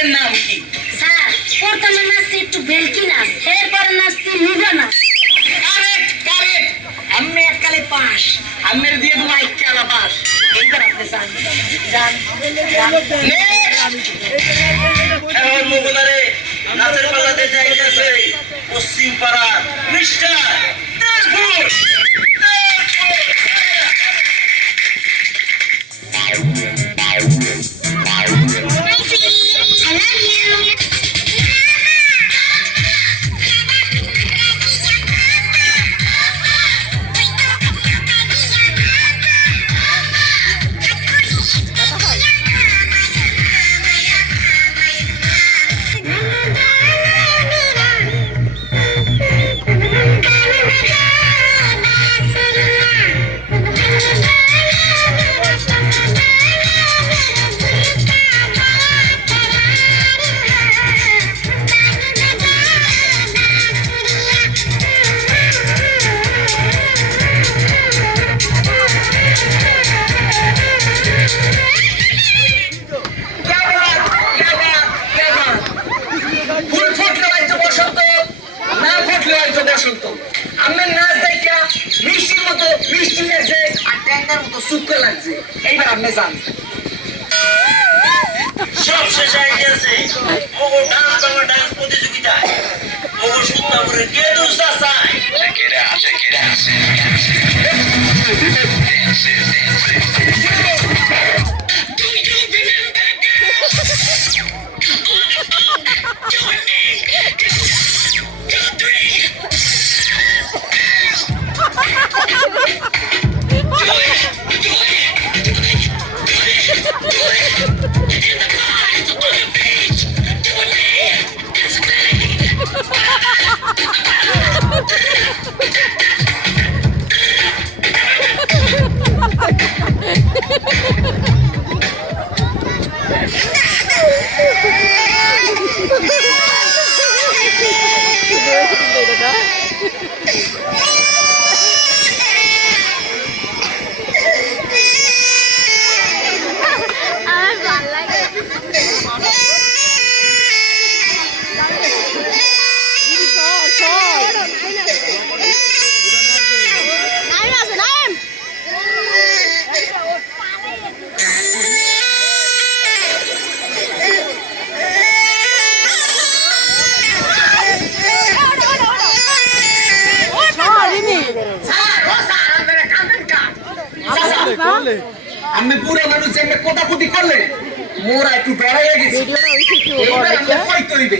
নাচের নাম কি? স্যার প্রথমে নাচছি একটু ভেলকি নাচ, এরপরে নাচছি লিগা নাচ। কারেক্ট কারেক্ট, আমি এককালে পাস, আমের দিয়ে মাইক খেলা পাস। এইবার আপনি যান যান এখন মুখদারে নাচের পাল্লাতে যাইতেছে পশ্চিম পাড়া মিস্টার তেজপুর। এইবার আপনি যান। সব শেষ হয়ে গেছে ওগো ডান্স বাংলা ডান্স প্রতিযোগিতায় ওগো সুন্দরপুরে কে দুসা চায়। Check it out, check it out. Dance it, dance it. Do you remember girls? Join me. 2, 3. আমি পুরো মানুষ কোটাকুটি করলে মোরা একটু বেড়াইয়া গেছি, এইবার আমরা কইতে হইবে